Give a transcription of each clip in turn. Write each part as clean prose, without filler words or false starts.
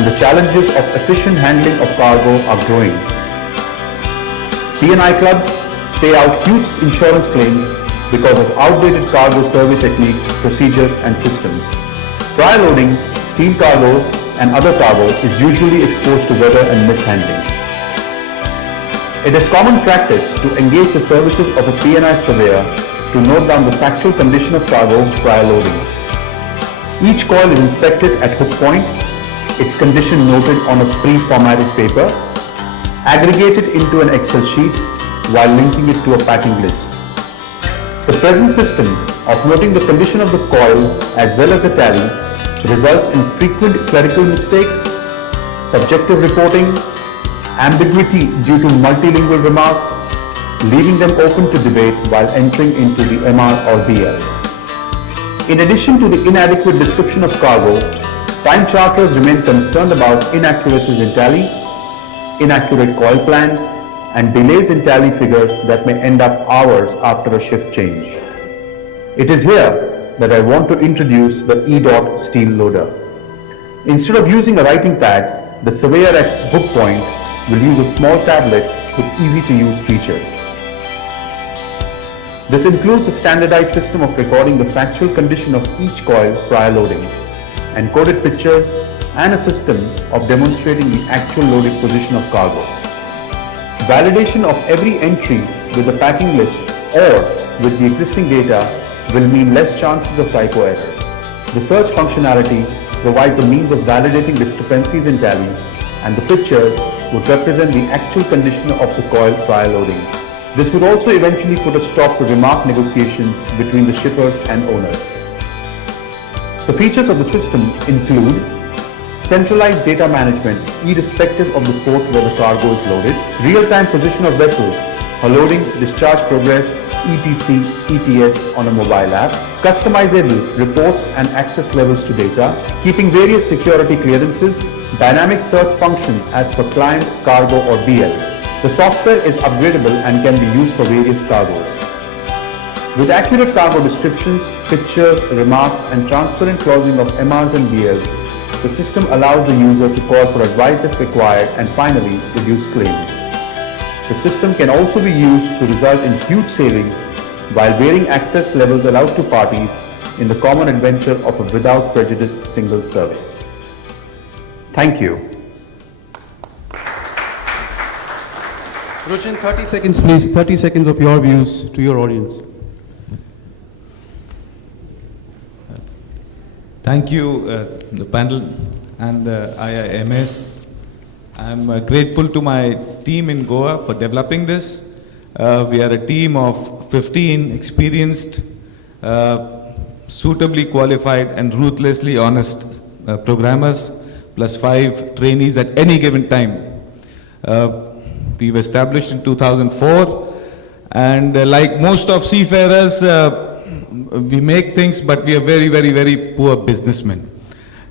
and the challenges of efficient handling of cargo are growing. P&I clubs pay out huge insurance claims because of outdated cargo survey techniques, procedures and systems. Prior loading, steel cargo and other cargo is usually exposed to weather and mishandling. It is common practice to engage the services of a P&I surveyor to note down the factual condition of cargo prior loading. Each coil is inspected at hook point, its condition noted on a pre-formatted paper, aggregated into an Excel sheet while linking it to a packing list. The present system of noting the condition of the coil as well as the tally results in frequent clerical mistakes, subjective reporting, ambiguity due to multilingual remarks, leaving them open to debate while entering into the MR or BL. In addition to the inadequate description of cargo, time charters remain concerned about inaccuracies in tally, inaccurate coil plan, and delays in tally figures that may end up hours after a shift change. It is here that I want to introduce the E-Dot steel loader. Instead of using a writing pad, the surveyor at hook point will use a small tablet with easy-to-use features. This includes a standardized system of recording the factual condition of each coil prior loading, encoded pictures, and a system of demonstrating the actual loaded position of cargo. Validation of every entry with the packing list or with the existing data will mean less chances of typo errors. The search functionality provides a means of validating discrepancies in tally, and the pictures would represent the actual condition of the coil prior loading. This would also eventually put a stop to remark negotiations between the shippers and owners. The features of the system include centralized data management irrespective of the port where the cargo is loaded, real-time position of vessels, her loading, discharge progress, etc., ETS on a mobile app, customizable reports and access levels to data, keeping various security clearances, dynamic search functions as per client, cargo or BL. The software is upgradable and can be used for various cargoes. With accurate cargo descriptions, pictures, remarks and transparent clausing of MRs and BLs, the system allows the user to call for advice if required and finally reduce claims. The system can also be used to result in huge savings while varying access levels allowed to parties in the common adventure of a without prejudice single survey. Thank you. Roshan, 30 seconds please, 30 seconds of your views to your audience. Thank you, the panel and the IIMS. I'm grateful to my team in Goa for developing this. We are a team of 15 experienced, suitably qualified and ruthlessly honest programmers, plus 5 trainees at any given time. We were established in 2004, and like most of seafarers, we make things, but we are very, very, very poor businessmen.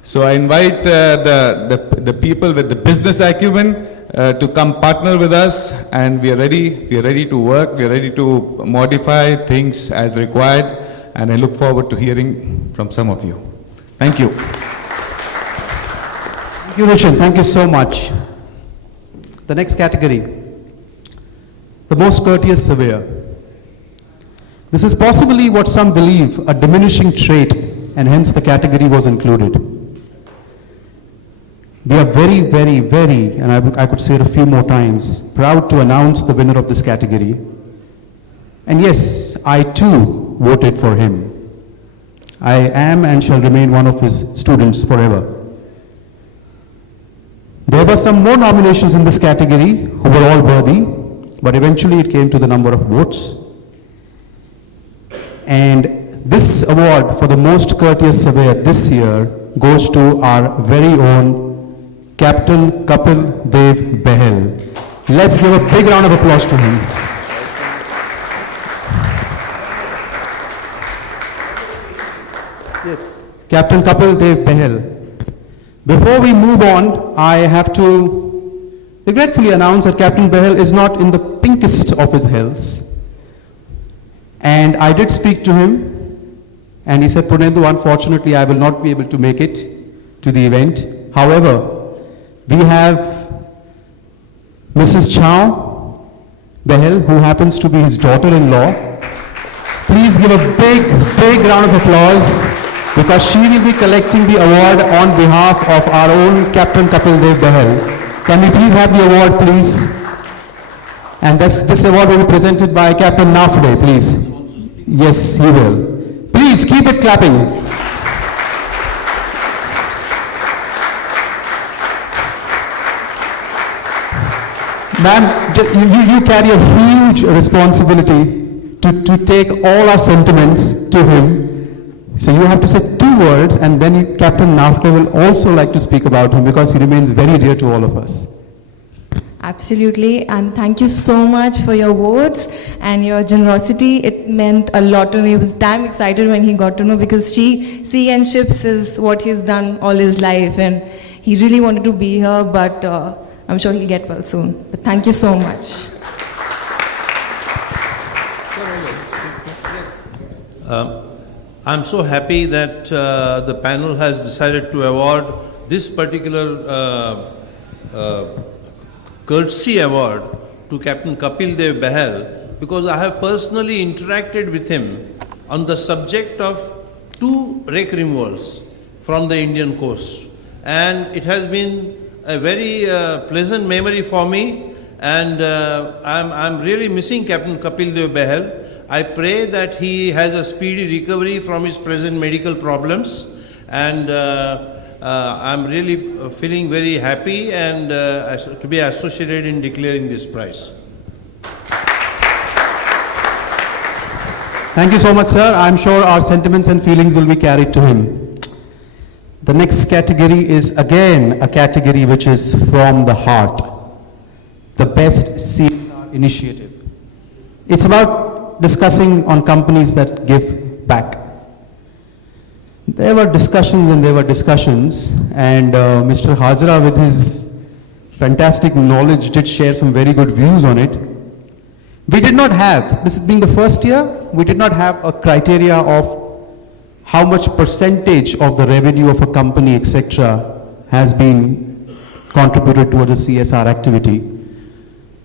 So I invite the people with the business acumen to come partner with us, and we are ready to work, we are ready to modify things as required, and I look forward to hearing from some of you. Thank you. Thank you, Roshan. Thank you so much. The next category, the most courteous surveyor. This is possibly what some believe a diminishing trait, and hence the category was included. We are very, very, very, and I could say it a few more times, proud to announce the winner of this category. And yes, I too voted for him. I am and shall remain one of his students forever. There were some more nominations in this category who were all worthy, but eventually it came to the number of votes. And this award for the most courteous surveyor this year goes to our very own Captain Kapil Dev Behel. Let's give a big round of applause to him. Yes, Captain Kapil Dev Behel. Before we move on, I have to regretfully announce that Captain Behel is not in the pinkest of his health. And I did speak to him, and he said, Punendu, unfortunately, I will not be able to make it to the event. However, We have Mrs. Chow Behel, who happens to be his daughter-in-law. Please give a big, big round of applause because she will be collecting the award on behalf of our own Captain Kapil Dev Behel. Can we please have the award, please? And this award will be presented by Captain Nafde, please. Yes, he will. Please keep it clapping. Ma'am, you carry a huge responsibility to take all our sentiments to him. So you have to say 2 words, and then Captain Nafde will also like to speak about him because he remains very dear to all of us. Absolutely, and thank you so much for your words and your generosity. It meant a lot to me. I was damn excited when he got to know because sea and ships is what he's done all his life, and he really wanted to be here, but I'm sure he'll get well soon. But thank you so much. I'm so happy that the panel has decided to award this particular courtesy award to Captain Kapil Dev Behel because I have personally interacted with him on the subject of 2 wreck removals from the Indian coast. And it has been a very pleasant memory for me, and I'm really missing Captain Kapil Dev Behel. I pray that he has a speedy recovery from his present medical problems, and I'm really feeling very happy and to be associated in declaring this prize. Thank you so much, sir. I'm sure our sentiments and feelings will be carried to him. The next category is again a category which is from the heart. The best CSR initiative. It's about discussing on companies that give back. There were discussions and Mr. Hajra with his fantastic knowledge did share some very good views on it. We did not have, this being the first year, we did not have a criteria of how much percentage of the revenue of a company, etc., has been contributed towards the CSR activity.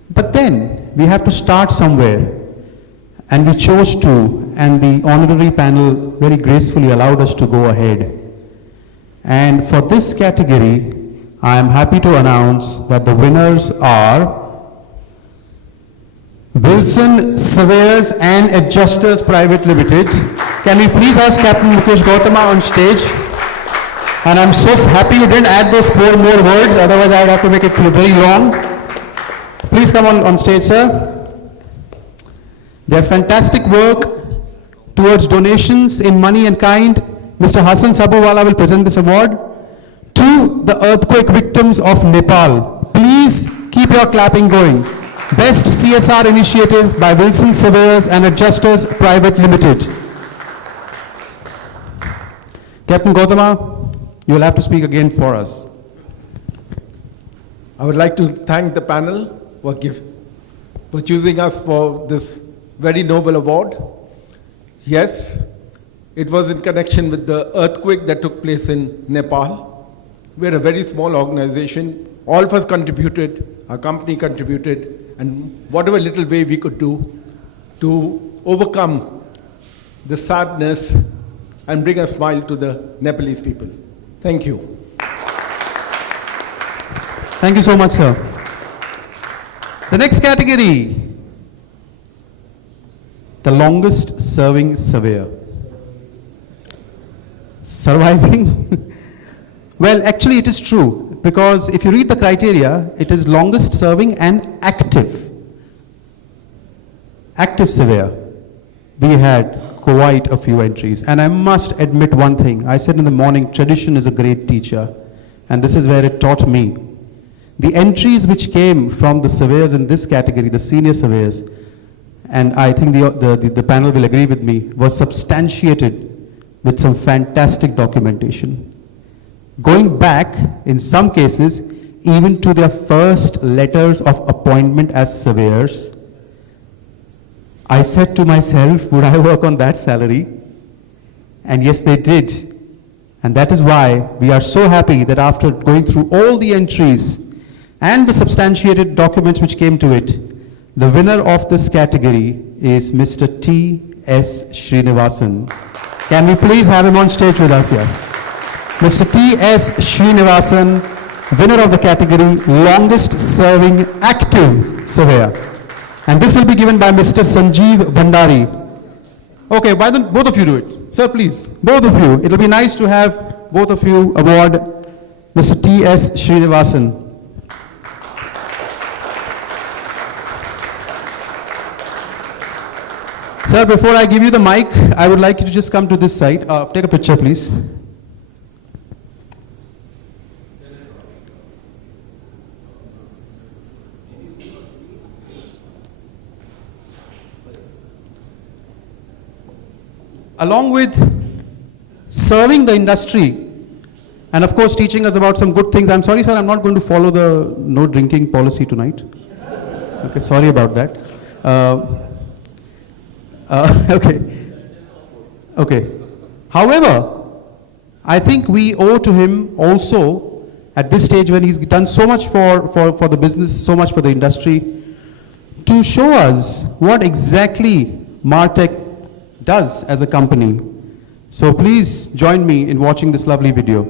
But then we have to start somewhere, and we chose to, and the honorary panel very gracefully allowed us to go ahead. And for this category, I am happy to announce that the winners are Wilson Surveyors and Adjusters Private Limited. Can we please ask Captain Mukesh Gautama on stage? And I'm so happy you didn't add those 4 more words, otherwise I would have to make it very long. Please come on stage, sir. Their fantastic work towards donations in money and kind, Mr. Hassan Sabhuwala will present this award to the earthquake victims of Nepal. Please keep your clapping going. Best CSR initiative by Wilson Surveyors and Adjusters Private Limited. Captain Gautama, you will have to speak again for us. I would like to thank the panel for choosing us for this very noble award. Yes, it was in connection with the earthquake that took place in Nepal. We are a very small organization. All of us contributed, our company contributed, and whatever little way we could do to overcome the sadness and bring a smile to the Nepalese people. Thank you. Thank you so much, sir. The next category, the longest serving surveyor. Surviving? Well, actually it is true, because if you read the criteria, it is longest serving and active. Active surveyor. We had quite a few entries, and I must admit one thing. I said in the morning, tradition is a great teacher, and this is where it taught me. The entries which came from the surveyors in this category, the senior surveyors, and I think the panel will agree with me, was substantiated with some fantastic documentation. Going back, in some cases, even to their first letters of appointment as surveyors, I said to myself, would I work on that salary? And yes, they did. And that is why we are so happy that after going through all the entries and the substantiated documents which came to it, the winner of this category is Mr. T.S. Srinivasan. Can we please have him on stage with us here? Mr. T.S. Srinivasan, winner of the category Longest Serving Active Surveyor. And this will be given by Mr. Sanjeev Bhandari. Okay, why don't both of you do it? Sir, please, both of you. It will be nice to have both of you award Mr. T.S. Srinivasan. Sir, before I give you the mic, I would like you to just come to this side. Take a picture, please. Along with serving the industry and of course teaching us about some good things. I'm sorry, sir, I'm not going to follow the no drinking policy tonight. Okay, sorry about that. Okay. However, I think we owe to him also at this stage when he's done so much for the business, so much for the industry, to show us what exactly Martech does as a company. So please join me in watching this lovely video.